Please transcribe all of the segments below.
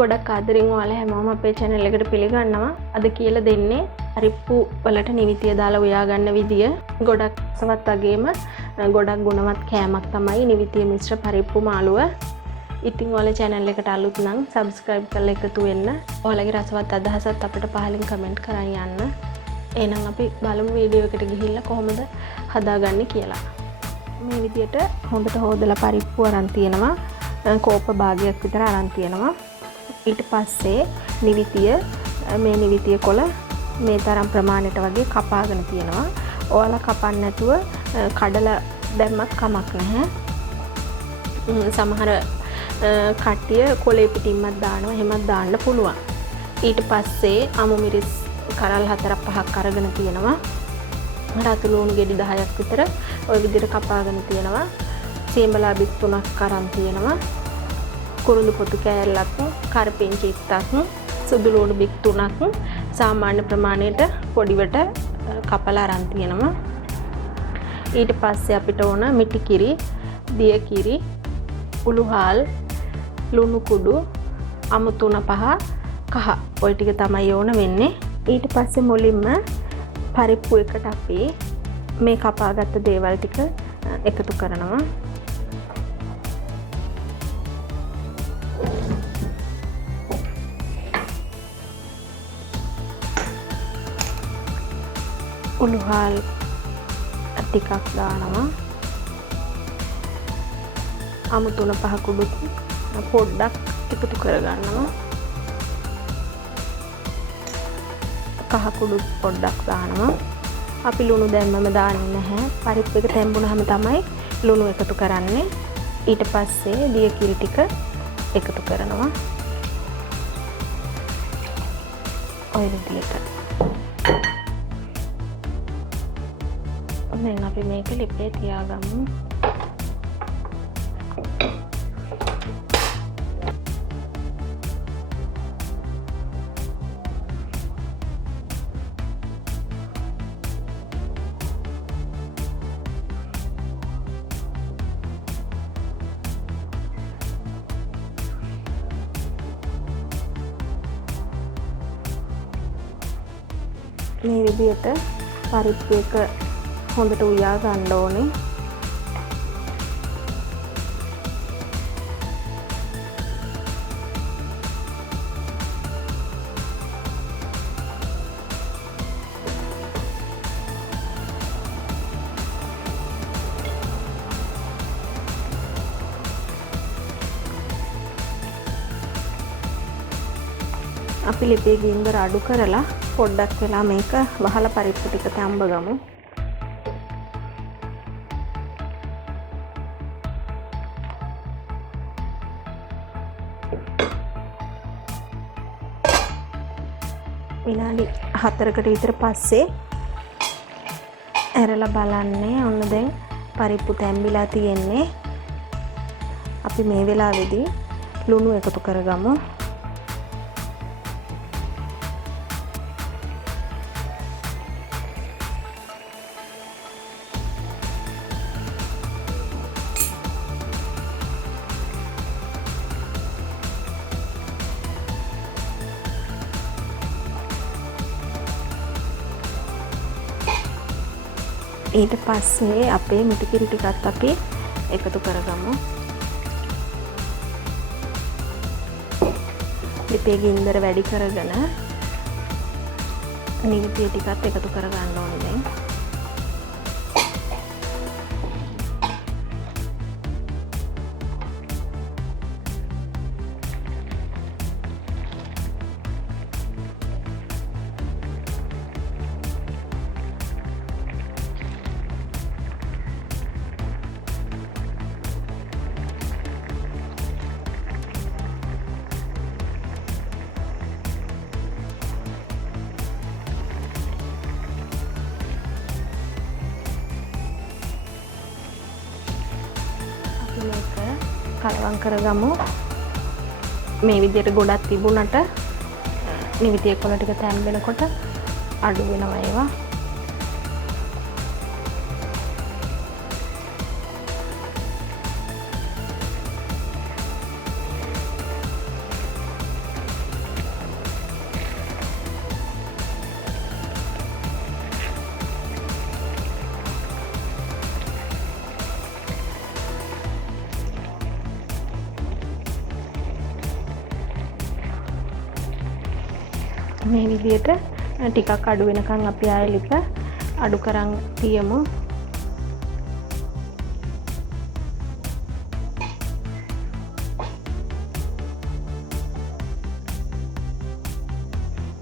ගොඩක් ආදරෙන් ඔයාලා හැමෝම අපේ channel එකට පිළිගන්නවා. අද කියලා දෙන්නේ පරිප්පු වලට නිවිතිය දාලා උයා ගන්න විදිය. ගොඩක් සවත් වගේම ගොඩක් ගුණවත් කෑමක් තමයි නිවිතිය මිශ්‍ර පරිප්පු මාළුව. ඉතින් ඔයාලා channel එකට අලුත් නම් subscribe කරලා එකතු වෙන්න. ඔයාලගේ රසවත් අදහසත් අපිට පහලින් comment කරන් යන්න. එහෙනම් අපි බලමු වීඩියෝ එකට ගිහිල්ලා කොහොමද හදාගන්නේ කියලා. මේ විදියට හොඳට හොදලා පරිප්පු අරන් තියෙනවා. කෝප භාගයක් විතර අරන් තියෙනවා. ඊට පස්සේ නිවිතිය මේ නිවිතිය කොළ මේ තරම් ප්‍රමාණයට වගේ කපාගෙන තියෙනවා. ඔයාලා කපන්න නැතුව කඩලා දැම්මත් කමක් නැහැ. සමහර කට්ටිය කොලේ පිටින්මත් දානවා. එහෙමත් දාන්න පුළුවන්. ඊට පස්සේ අමු මිරිස් කරල් 4-5ක් අරගෙන තියෙනවා. රතු ලුණු ගෙඩි 10ක් විතර ওই විදිහට කපාගෙන තියෙනවා. සීඹලා බිත් 3ක් අරන් තියෙනවා. කුරුඳු පොතු කෑල්ලක්, කරපිංචි 7ක්, සුදු ලුණු බිත් 3ක් සාමාන්‍ය ප්‍රමාණයට පොඩිවට කපලා අරන් තියෙනවා. ඊට පස්සේ අපිට ඕන මිටි කිරි, දිය කිරි, උළුහාල්, ලුණු කුඩු, අමු 3-5 කහ. ඔය ටික තමයි ඕන වෙන්නේ. ඊට පස්සේ මුලින්ම පරිප්පු එකට අපි මේ කපාගත්ත දේවල් ටික එකතු කරනවා. උළුහාල් ටිකක් දානවා. අමු 3-5 කුඩු පොඩ්ඩක් එකතු කරගන්නවා. කහ කුඩු පොඩ්ඩක් දානවා. අපි ලුණු දැම්මම දාන්නේ නැහැ. පරිප්පු එක තැඹුනහම තමයි ලුණු එකතු කරන්නේ. ඊට පස්සේ දිය කිරි ටික එකතු කරනවා. ඔය විදිහට. දැන් අපි මේක ලිපේ තියාගමු. මේ විදිහට පරිප්පු එක හොඳට උයා ගන්න ඕනේ. අපි ලිපේ ගින්දර අඩු කරලා පොඩ්ඩක් වෙලා මේක වහලා පරිප්පු ටික තඹ ගමු. විනාඩි 4කට විතර පස්සේ ඇරලා බලන්නේ. ඔන්න දැන් පරිප්පු තැම්බිලා තියෙන්නේ. අපි මේ වෙලාවේදී ලුණු එකතු කරගමු. ඊට පස්සේ අපේ මිටි කිරි ටිකත් අපි එකතු කරගමු. ලිපේ ගින්දර වැඩි කරගෙන නිවිතිය ටිකත් එකතු කරගන්න ඕනේ දැන්. කලවම් කරගමු. මේ විදිහට ගොඩක් තිබුණට නිවිතිය කොළ ටික තැම්බෙනකොට අඩු වෙනවා ඒවා. මේ විදිහට ටිකක් අඩු වෙනකන් අපි ආයෙ ලිප අඩු කරන් තියමු.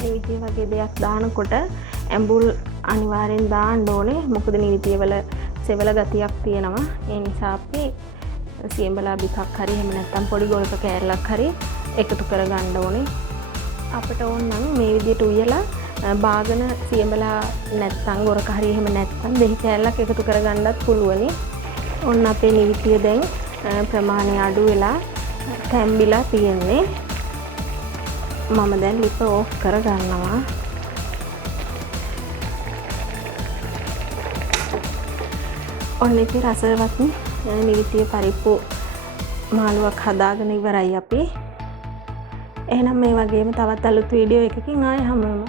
මේ විදිහ වගේ දෙයක් දානකොට ඇඹුල් අනිවාර්යෙන් දාන්න ඕනේ. මොකද නිවිතිය වල සෙවල ගතියක් තියෙනවා. ඒ නිසා අපි සියඹලා බිකක් හරි එහෙම නැත්නම් පොඩි ගොල්ක කෑල්ලක් හරි එකතු කරගන්න ඕනේ. අපිට ඕන නම් මේ විදිහට උයලා බාගන සියඹලා නැත්නම් ගොරක හරි එහෙම නැත්නම් දෙහි කෑල්ලක් එකතු කරගන්නත් පුළුවනි. ඔන්න අපේ නිවිතිය දැන් ප්‍රමාණය අඩු වෙලා තැම්බිලා තියෙන්නේ. මම දැන් ලිප ඕෆ් කරගන්නවා. ඔන්න ඉතින් රසවත් නිවිතිය පරිප්පු මාළුවක් හදාගෙන ඉවරයි අපි. එහෙනම් මේ වගේම තවත් අලුත් වීඩියෝ එකකින් ආයෙ හමු වෙමු.